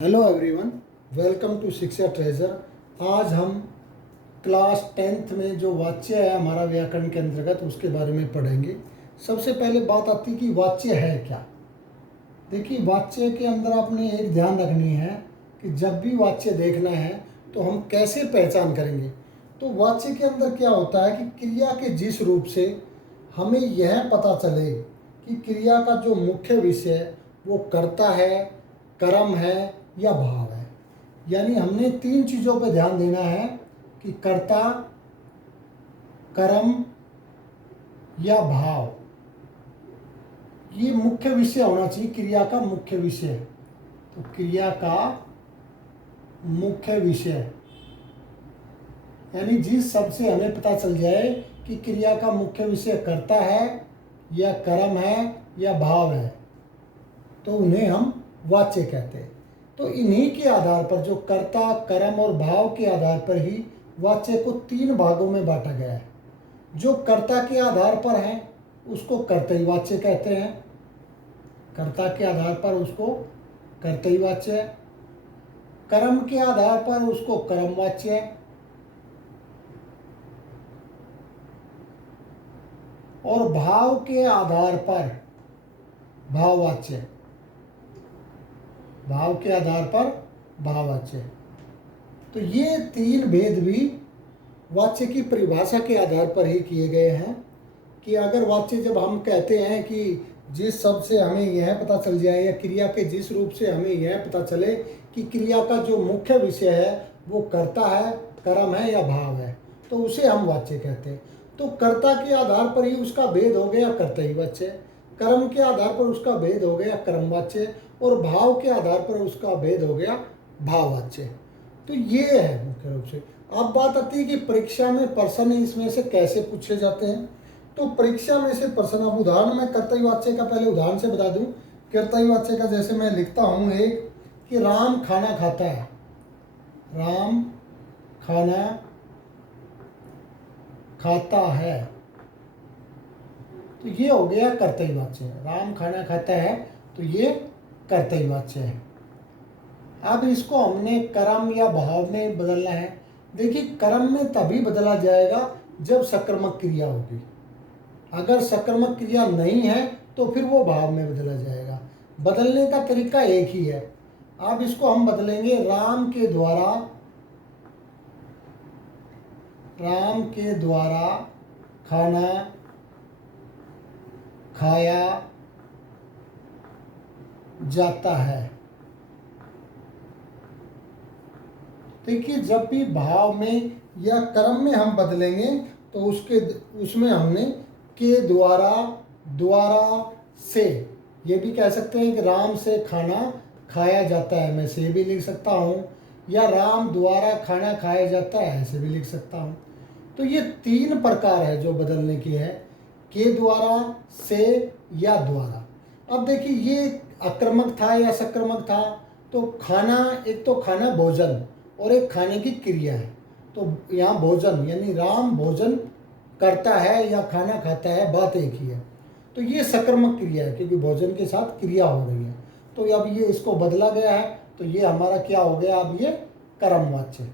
Hello everyone, welcome to शिक्षा treasure. आज हम क्लास 10th में जो वाच्य है हमारा व्याकरण के अंतर्गत उसके बारे में पढ़ेंगे। सबसे पहले बात आती है कि वाच्य है क्या। देखिए, वाच्य के अंदर आपने एक ध्यान रखनी है कि जब भी वाच्य देखना है तो हम कैसे पहचान करेंगे। तो वाच्य के अंदर क्या होता है कि क्रिया के जिस रूप से हमें यह पता चले कि क्रिया का जो मुख्य विषय वो कर्ता है, कर्म है या भाव है। यानी हमने तीन चीज़ों पर ध्यान देना है कि कर्ता, कर्म या भाव, ये मुख्य विषय होना चाहिए। क्रिया का मुख्य विषय, तो क्रिया का मुख्य विषय यानी जिस शब्द से हमें पता चल जाए कि क्रिया का मुख्य विषय कर्ता है या कर्म है या भाव है, तो उन्हें हम वाच्य कहते हैं। तो इन्हीं के आधार पर, जो कर्ता, कर्म और भाव के आधार पर ही वाच्य को तीन भागों में बांटा गया है। जो कर्ता के आधार पर है उसको कर्तरी वाच्य कहते हैं। कर्ता के आधार पर उसको कर्तरी वाच्य, कर्म के आधार पर उसको कर्म वाच्य और भाव के आधार पर भाववाच्य। भाव के आधार पर भाववाच्य। तो ये तीन भेद भी वाच्य की परिभाषा के आधार पर ही किए गए हैं कि अगर वाच्य, जब हम कहते हैं कि जिस शब्द से हमें यह पता चल जाए या क्रिया के जिस रूप से हमें यह पता चले कि क्रिया का जो मुख्य विषय है वो कर्ता है, कर्म है या भाव है, तो उसे हम वाच्य कहते हैं। तो कर्ता के आधार पर ही उसका भेद हो गया कर्तरी वाच्य, कर्म के आधार पर उसका भेद हो गया कर्मवाच्य और भाव के आधार पर उसका भेद हो गया भाववाच्य। तो ये है मुख्य रूप से। अब बात आती है कि परीक्षा में प्रश्न इसमें से कैसे पूछे जाते हैं। तो परीक्षा में से प्रश्न, अब उदाहरण मैं कर्तरी वाच्य का पहले उदाहरण से बता दूं। कर्तरी वाच्य का जैसे मैं लिखता हूं एक कि राम खाना खाता है। राम खाना खाता है, तो ये हो गया कर्तरी वाच्य। राम खाना खाता है, तो ये कर्तरी वाच्य है। अब इसको हमने कर्म या भाव में बदलना है। देखिए, कर्म में तभी बदला जाएगा जब सकर्मक क्रिया होगी। अगर सकर्मक क्रिया नहीं है तो फिर वो भाव में बदला जाएगा। बदलने का तरीका एक ही है। अब इसको हम बदलेंगे राम के द्वारा, राम के द्वारा खाना खाया जाता है। देखिए, जब भी भाव में या कर्म में हम बदलेंगे तो उसमें हमने के द्वारा, द्वारा से, ये भी कह सकते हैं कि राम से खाना खाया जाता है, मैं से भी लिख सकता हूँ, या राम द्वारा खाना खाया जाता है ऐसे भी लिख सकता हूँ। तो ये तीन प्रकार है जो बदलने की है, के द्वारा, से या द्वारा। अब देखिए, ये आक्रमक था या सक्रमक था। तो खाना, एक तो खाना भोजन और एक खाने की क्रिया है। तो यहाँ भोजन यानी राम भोजन करता है या खाना खाता है, बात एक ही है। तो ये सकर्मक क्रिया है क्योंकि भोजन के साथ क्रिया हो रही है। तो अब ये इसको बदला गया है, तो ये हमारा क्या हो गया, अब ये कर्मवाच्य,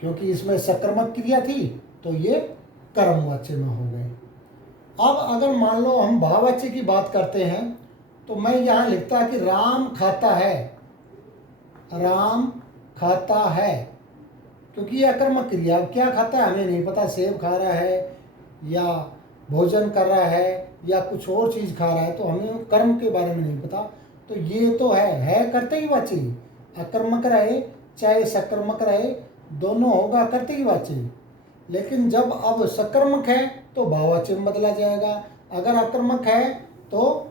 क्योंकि इसमें सकर्मक क्रिया थी तो ये कर्मवाच्य में हो गए। अब अगर मान लो हम भाववाच्य की बात करते हैं तो मैं यहाँ लिखता कि राम खाता है। राम खाता है, क्योंकि यह कर्मक क्रिया। क्या खाता है हमें नहीं पता, सेब खा रहा है या भोजन कर रहा है या कुछ और चीज़ खा रहा है, तो हमें कर्म के बारे में नहीं पता। तो ये तो है करते ही वाची। अकर्मक रहे चाहे सकर्मक रहे, दोनों होगा करते ही वाची। लेकिन जब अब सकर्मक है तो भाववाच्य में बदला जाएगा। अगर अकर्मक है तो,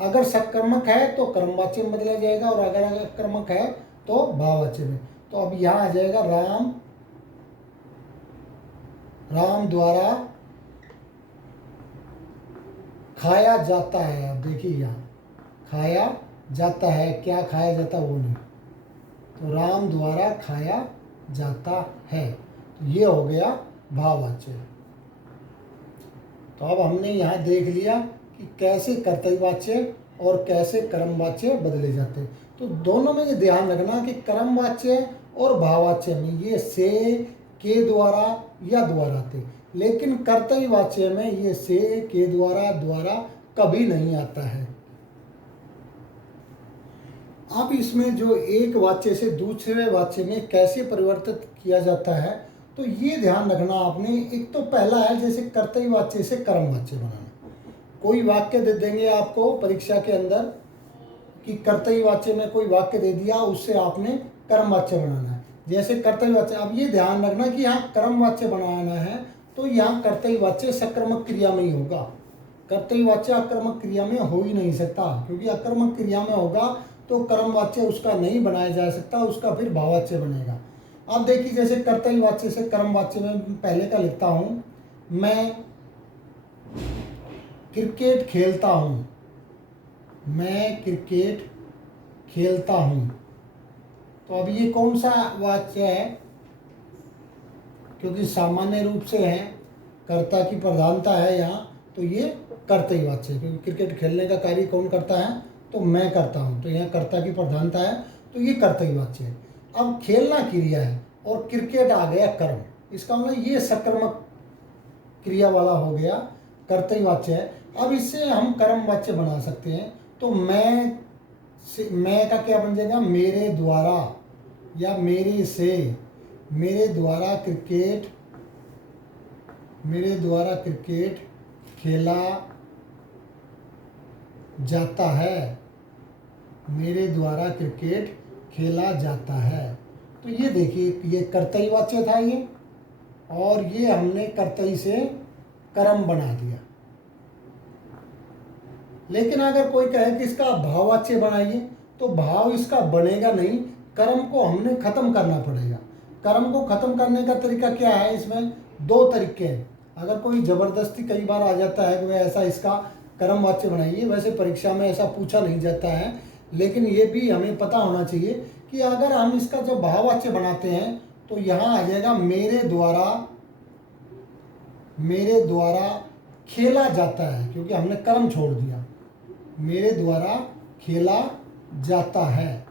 अगर सकर्मक है तो कर्मवाच्य में बदला जाएगा, और अगर अकर्मक है तो भाववाच्य में। तो अब यहाँ आ जाएगा राम, राम द्वारा खाया जाता है। अब देखिए यहाँ खाया जाता है, क्या खाया जाता वो नहीं, तो राम द्वारा खाया जाता है, तो ये हो गया भाववाच्य। तो अब हमने यहाँ देख लिया कि कैसे कर्तरी वाच्य और कैसे कर्मवाच्य बदले जाते हैं। तो दोनों में ये ध्यान रखना कि कर्मवाच्य और भाववाच्य में ये से, के द्वारा या द्वारा थे, लेकिन कर्तव्य वाच्य में ये से, के द्वारा, द्वारा कभी नहीं आता है। अब इसमें जो एक वाच्य से दूसरे वाच्य में कैसे परिवर्तित किया जाता है, तो ये ध्यान रखना आपने। एक तो पहला है जैसे कर्तव्य वाच्य से कर्म वाच्य बनाना। कोई वाक्य दे देंगे आपको परीक्षा के अंदर कि कर्तव्य वाच्य में कोई वाक्य दे दिया, उससे आपने कर्म वाच्य बनाना है। जैसे कर्तव्य वाच्य, अब ये ध्यान रखना कि यहाँ कर्म वाच्य बनाना है तो यहाँ कर्तव्य वाच्य सकर्मक क्रिया में ही होगा। कर्तव्य वाच्य अकर्मक क्रिया में हो ही नहीं सकता, क्योंकि अकर्मक क्रिया में होगा तो कर्म वाच्य उसका नहीं बनाया जा सकता, उसका फिर भाववाच्य बनेगा। अब देखिए जैसे कर्तव्य वाच्य से कर्म वाच्य में पहले का लिखता हूँ, मैं क्रिकेट खेलता हूँ, मैं क्रिकेट खेलता हूँ। तो अब ये कौन सा वाच्य है, क्योंकि सामान्य रूप से है, कर्ता की प्रधानता है यहाँ, तो ये कर्तव्य वाच्य है, क्योंकि क्रिकेट खेलने का कार्य कौन करता है, तो मैं करता हूँ, तो यहाँ कर्ता की प्रधानता है, तो ये कर्तव्य वाच्य है। अब खेलना क्रिया है और क्रिकेट आ गया कर्म, इसका मतलब ये सकर्मक क्रिया वाला हो गया, कर्तव्य वाच्य है। अब इससे हम कर्म वाच्य बना सकते हैं। तो मैं का क्या बन जाएगा, मेरे द्वारा या मेरे से, मेरे द्वारा क्रिकेट खेला जाता है, मेरे द्वारा क्रिकेट खेला जाता है। तो ये देखिए ये कर्तव्य वाच्य था ये, और ये हमने कर्तव्य से कर्म बना दिया। लेकिन अगर कोई कहे कि इसका भाववाच्य बनाइए, तो भाव इसका बनेगा नहीं, कर्म को हमने खत्म करना पड़ेगा। कर्म को खत्म करने का तरीका क्या है, इसमें दो तरीके हैं। अगर कोई जबरदस्ती कई बार आ जाता है कि वह ऐसा इसका कर्म वाच्य बनाइए, वैसे परीक्षा में ऐसा पूछा नहीं जाता है, लेकिन ये भी हमें पता होना चाहिए कि अगर हम इसका जब भाववाच्य बनाते हैं तो यहाँ आ जाएगा मेरे द्वारा खेला जाता है, क्योंकि हमने कर्म छोड़ दिया, मेरे द्वारा खेला जाता है,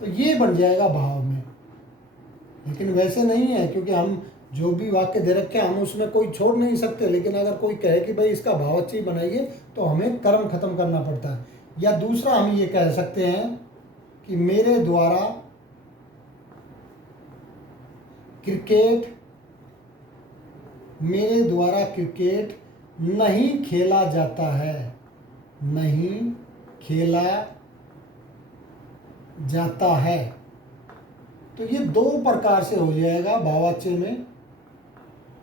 तो ये बन जाएगा भाव में। लेकिन वैसे नहीं है, क्योंकि हम जो भी वाक्य दे रखे हम उसमें कोई छोड़ नहीं सकते। लेकिन अगर कोई कहे कि भाई इसका भाववाच्य बनाइए, तो हमें कर्म खत्म करना पड़ता है। या दूसरा हम ये कह सकते हैं कि मेरे द्वारा क्रिकेट नहीं खेला जाता है, नहीं खेला जाता है। तो ये दो प्रकार से हो जाएगा भाववाच्य में,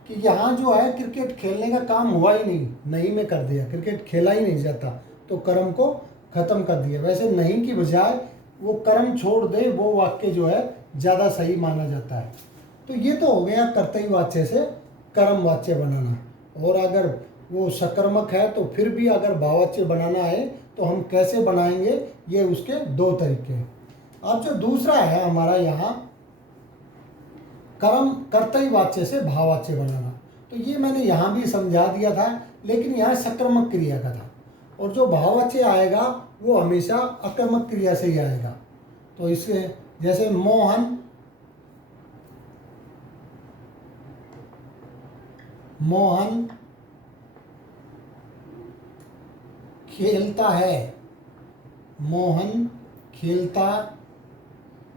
कि यहाँ जो है क्रिकेट खेलने का काम हुआ ही नहीं में कर दिया, क्रिकेट खेला ही नहीं जाता, तो कर्म को खत्म कर दिया। वैसे नहीं की बजाय वो कर्म छोड़ दे, वो वाक्य जो है ज़्यादा सही माना जाता है। तो ये तो हो गया कर्तव्य वाच्य से कर्म वाच्य बनाना। और अगर वो सकर्मक है तो फिर भी अगर भाववाच्य बनाना है तो हम कैसे बनाएंगे, ये उसके दो तरीके हैं। अब जो दूसरा है हमारा यहाँ कर्तव्य वाच्य से भाववाच्य बनाना, तो ये मैंने यहाँ भी समझा दिया था, लेकिन यहाँ सकर्मक क्रिया का था। और जो भाववाच्य आएगा वो हमेशा अकर्मक क्रिया से ही आएगा। तो इससे जैसे मोहन खेलता है, मोहन खेलता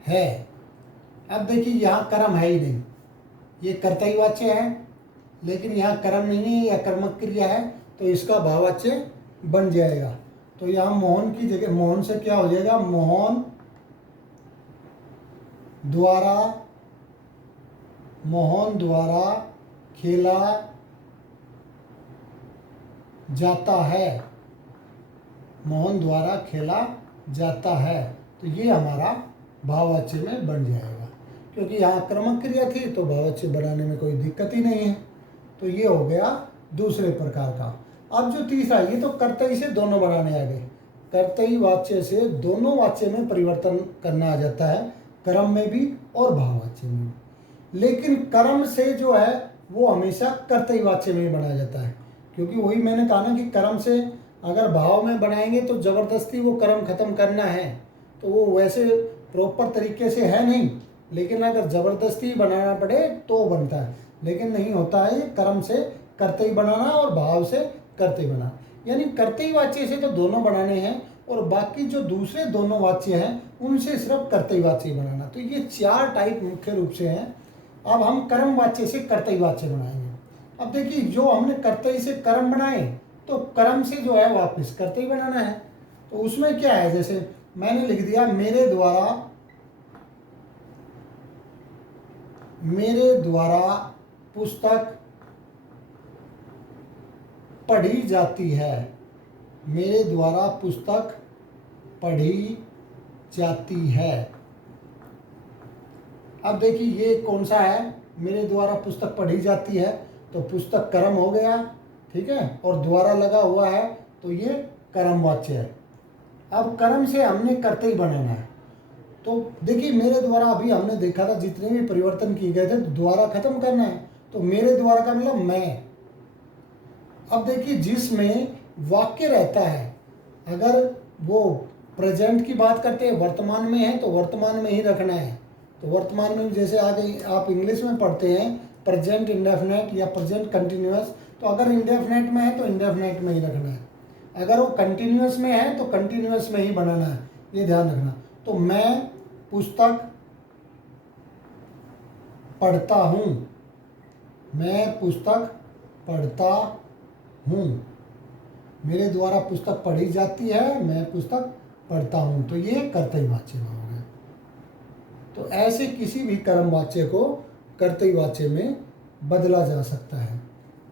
है। अब देखिए यहाँ कर्म है ही नहीं, ये कर्तव्य वाच्य है, लेकिन यहाँ कर्म नहीं है, यह कर्मक क्रिया है, तो इसका भाववाच्य बन जाएगा। तो यहाँ मोहन की जगह मोहन से क्या हो जाएगा, मोहन द्वारा खेला जाता है, मोहन द्वारा खेला जाता है। तो ये हमारा भाववाच्य में बन जाएगा, क्योंकि यहाँ कर्मक क्रिया थी तो भाववाच्य बनाने में कोई दिक्कत ही नहीं है। तो ये हो गया दूसरे प्रकार का। अब जो तीसरा, ये तो कर्तव्य से दोनों बनाने आ गए। कर्तव्य वाच्य से दोनों वाच्य में परिवर्तन करना आ जाता है, कर्म में भी और भाववाच्य में भी। लेकिन कर्म से जो है वो हमेशा कर्तव्य वाच्य में ही बनाया जाता है, क्योंकि वही मैंने कहा ना कि कर्म से अगर भाव में बनाएंगे तो ज़बरदस्ती वो कर्म खत्म करना है तो वो वैसे प्रॉपर तरीके से है नहीं, लेकिन अगर ज़बरदस्ती बनाना पड़े तो बनता है, लेकिन नहीं होता है। ये कर्म से करते ही बनाना और भाव से करते ही बनाना, यानी करते ही वाच्य से तो दोनों बनाने हैं और बाकी जो दूसरे दोनों वाच्य हैं उनसे सिर्फ करते ही वाच्य बनाना। तो ये 4 टाइप मुख्य रूप से हैं। अब हम कर्म वाच्य से कर्तई वाच्य बनाएंगे। अब देखिए, जो हमने कर्तई से कर्म बनाए तो कर्म से जो है वापस कर्तई बनाना है। तो उसमें क्या है, जैसे मैंने लिख दिया मेरे द्वारा पुस्तक पढ़ी जाती है। मेरे द्वारा पुस्तक पढ़ी जाती है। अब देखिए ये कौन सा है, मेरे द्वारा पुस्तक पढ़ी जाती है, तो पुस्तक कर्म हो गया, ठीक है, और द्वारा लगा हुआ है तो ये कर्म वाच्य है। अब कर्म से हमने करते ही बनाना है। तो देखिए मेरे द्वारा अभी हमने देखा था जितने भी परिवर्तन किए गए थे तो द्वारा खत्म करना है, तो मेरे द्वारा का मतलब मैं। अब देखिए जिसमें वाक्य रहता है, अगर वो प्रेजेंट की बात करते हैं, वर्तमान में है तो वर्तमान में ही रखना है। तो वर्तमान में जैसे आगे आप इंग्लिश में पढ़ते हैं प्रेजेंट इंडेफिनेट या प्रेजेंट कंटिन्यूअस, तो अगर इंडेफिनेट में है तो इंडेफिनेट में ही रखना है, अगर वो कंटिन्यूअस में है तो कंटिन्यूअस में ही बनाना है, ये ध्यान रखना। तो मैं पुस्तक पढ़ता हूँ, मैं पुस्तक पढ़ता हूँ। मेरे द्वारा पुस्तक पढ़ी जाती है, मैं पुस्तक पढ़ता हूँ, तो ये कर्तई वाच्य में हो गया। तो ऐसे किसी भी कर्म वाच्य को कर्तई वाच्य में बदला जा सकता है।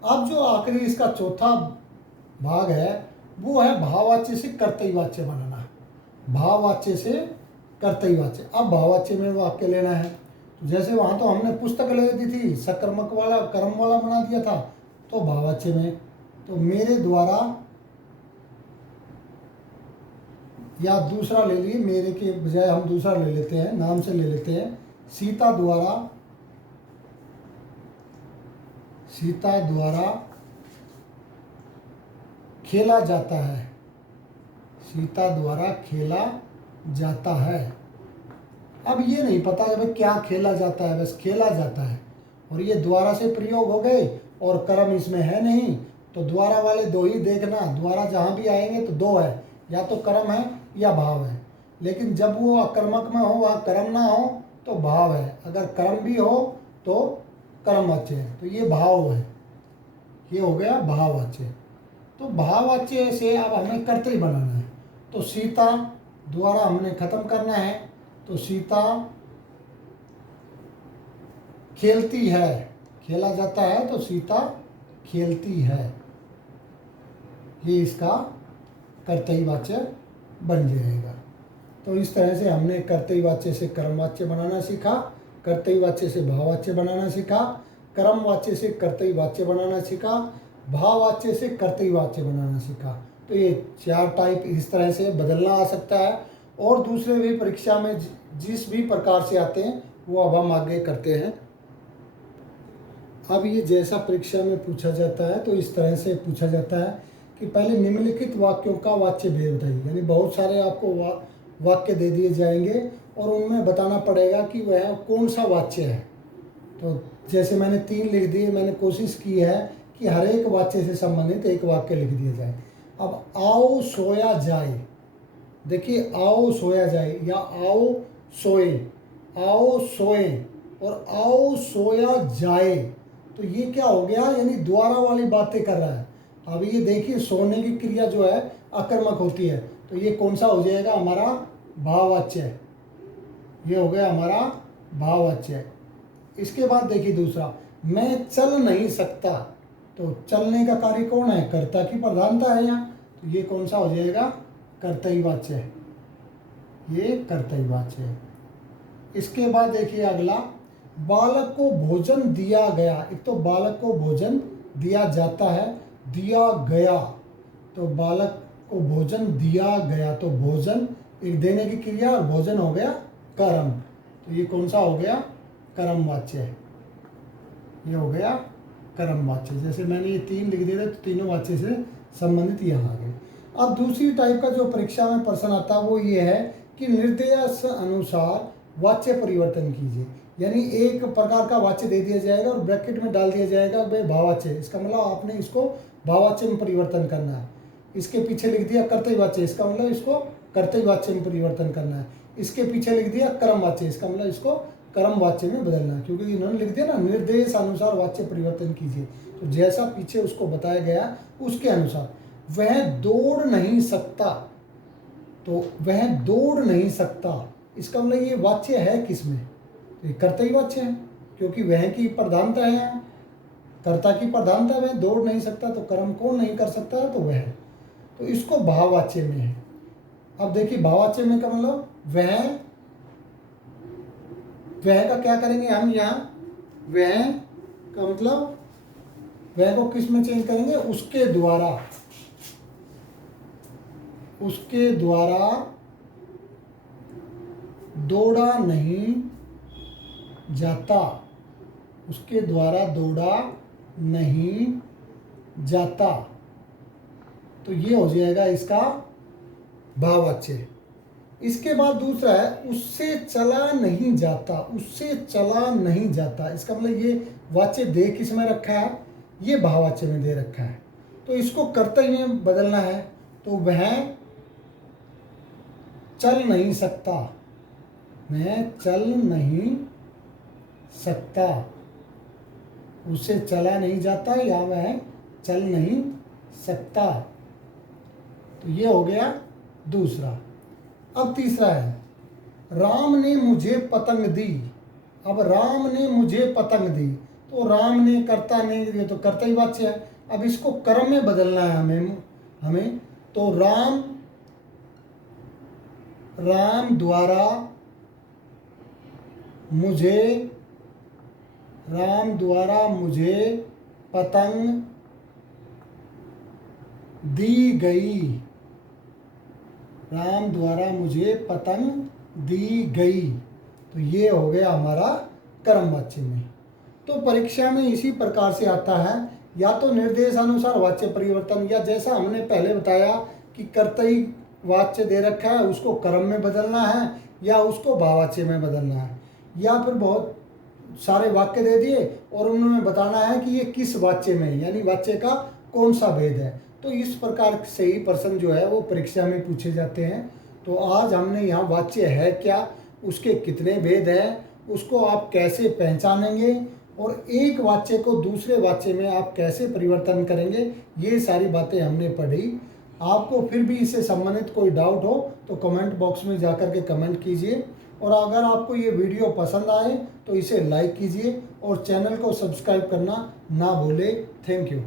अब जो आखिरी इसका चौथा भाग है वो है भाववाच्य से कर्तई वाच्य बनाना। भाववाच्य से कर्तई वाच्य। अब भाववाच्य में वाक्य लेना है, तो जैसे वहाँ तो हमने पुस्तक ले दी थी, सकर्मक वाला कर्म वाला बना दिया था, तो भाववाच्य में तो मेरे द्वारा, या दूसरा ले लिए, मेरे के बजाय हम दूसरा ले लेते हैं, नाम से ले लेते हैं, सीता द्वारा खेला जाता है। सीता द्वारा खेला जाता है। अब ये नहीं पता कि भाई क्या खेला जाता है, बस खेला जाता है, और ये द्वारा से प्रयोग हो गए और कर्म इसमें है नहीं, तो द्वारा वाले दो ही देखना, द्वारा जहाँ भी आएंगे तो दो है, या तो कर्म है या भाव है। लेकिन जब वो अकर्मक में हो, वहाँ कर्म ना हो तो भाव है, अगर कर्म भी हो तो कर्मवाच्य है, तो ये भाव है, ये हो गया भाववाच्य। तो भाववाच्य से अब हमें कर्तरी बनाना है, तो सीता द्वारा हमने खत्म करना है, तो सीता खेलती है, खेला जाता है तो सीता खेलती है, ये इसका कर्तई वाच्य बन जाएगा। तो इस तरह से हमने कर्तई वाच्य से कर्मवाच्य बनाना सीखा, कर्तई वाच्य से भाववाच्य बनाना सीखा, कर्म वाच्य से कर्तई वाच्य बनाना सीखा, भाववाच्य से कर्तई वाच्य बनाना सीखा। तो ये 4 टाइप इस तरह से बदलना आ सकता है, और दूसरे भी परीक्षा में जिस भी प्रकार से आते हैं वो अब हम आगे करते हैं। अब ये जैसा परीक्षा में पूछा जाता है तो इस तरह से पूछा जाता है कि पहले निम्नलिखित वाक्यों का वाच्य भेद बताइए, यानी बहुत सारे आपको वाक्य दे दिए जाएंगे और उनमें बताना पड़ेगा कि वह कौन सा वाच्य है। तो जैसे मैंने 3 लिख दिए, मैंने कोशिश की है कि हर एक वाच्य से संबंधित एक वाक्य लिख दिया जाए। अब आओ सोया जाए, देखिए आओ सोया जाए या आओ सोए, आओ सोए और आओ सोया जाए, तो ये क्या हो गया, यानी द्वारा वाली बातें कर रहा है। अब ये देखिए सोने की क्रिया जो है अकर्मक होती है, तो ये कौन सा हो जाएगा, हमारा भाववाच्य, ये हो गया हमारा भाववाच्य। इसके बाद देखिए दूसरा, मैं चल नहीं सकता, तो चलने का कार्य कौन है, कर्ता की प्रधानता है यहाँ, तो ये कौन सा हो जाएगा, कर्तई वाच्य, ये कर्तई वाच्य है। इसके बाद देखिए अगला, बालक को भोजन दिया गया, एक तो बालक को भोजन दिया जाता है, दिया गया, तो बालक को भोजन दिया गया, तो भोजन एक देने की क्रिया और भोजन हो गया कर्म, तो ये कौन सा हो गया, कर्म वाच्य है, ये हो गया कर्म वाच्य। जैसे मैंने ये 3 लिख दिए थे तो तीनों वाच्य से संबंधित यहाँ आ गए। अब दूसरी टाइप का जो परीक्षा में प्रश्न आता है वो ये है कि निर्देश अनुसार वाच्य परिवर्तन कीजिए। यानी एक प्रकार का वाच्य दे दिया जाएगा और ब्रैकेट में डाल दिया जाएगा भाई भाववाच्य, इसका मतलब आपने इसको भाववाच्य में परिवर्तन करना है। इसके पीछे लिख दिया कर्तव्य वाच्य, इसका मतलब इसको कर्तव्य वाच्य में परिवर्तन करना है। इसके पीछे लिख दिया कर्म वाच्य, इसका मतलब इसको कर्म वाच्य में बदलना है, क्योंकि इन्होंने लिख दिया ना निर्देश अनुसार वाच्य परिवर्तन कीजिए। तो जैसा पीछे उसको बताया गया उसके अनुसार वह दौड़ नहीं सकता, तो वह दौड़ नहीं सकता, इसका मतलब ये वाच्य है किसमें? तो ये कर्तव्य वाच्य है, क्योंकि वह की प्रधानता है, कर्ता की प्रधानता है, वह दौड़ नहीं सकता, तो कर्म कौन नहीं कर सकता है? तो वह। तो इसको भाववाच्य में है। अब देखिए भाववाच्य में का मतलब वह का क्या करेंगे हम यहाँ, वह का मतलब वह को किस में चेंज करेंगे? उसके द्वारा, उसके द्वारा दौड़ा नहीं जाता, उसके द्वारा दौड़ा नहीं जाता, तो ये हो जाएगा इसका भाववाच्य। इसके बाद दूसरा है उससे चला नहीं जाता, उससे चला नहीं जाता, इसका मतलब ये वाच्य दे किस में रखा है? ये भाववाच्य में दे रखा है। तो इसको कर्तव्य में बदलना है, तो वह चल नहीं सकता, वह चल नहीं सकता, उसे चला नहीं जाता या वह चल नहीं सकता। तो ये हो गया दूसरा। अब तीसरा है राम ने मुझे पतंग दी। अब राम ने मुझे पतंग दी, तो राम ने कर्ता ने, ये तो कर्तव्य वाच्य है। अब इसको कर्म में बदलना है हमें तो राम द्वारा मुझे पतंग दी गई, राम द्वारा मुझे पतंग दी गई, तो ये हो गया हमारा कर्मवाच्य में। तो परीक्षा में इसी प्रकार से आता है, या तो निर्देशानुसार वाच्य परिवर्तन, या जैसा हमने पहले बताया कि कर्तव्य वाच्य दे रखा है उसको कर्म में बदलना है या उसको भाववाच्य में बदलना है, या फिर बहुत सारे वाक्य दे दिए और उन्होंने बताना है कि ये किस वाच्य में है, यानी वाच्य का कौन सा भेद है। तो इस प्रकार से ही प्रश्न जो है वो परीक्षा में पूछे जाते हैं। तो आज हमने यहाँ वाच्य है क्या, उसके कितने भेद हैं, उसको आप कैसे पहचानेंगे और एक वाच्य को दूसरे वाच्य में आप कैसे परिवर्तन करेंगे, ये सारी बातें हमने पढ़ी। आपको फिर भी इससे संबंधित कोई डाउट हो तो कमेंट बॉक्स में जाकर के कमेंट कीजिए, और अगर आपको ये वीडियो पसंद आए तो इसे लाइक कीजिए और चैनल को सब्सक्राइब करना ना भूलें। Thank you.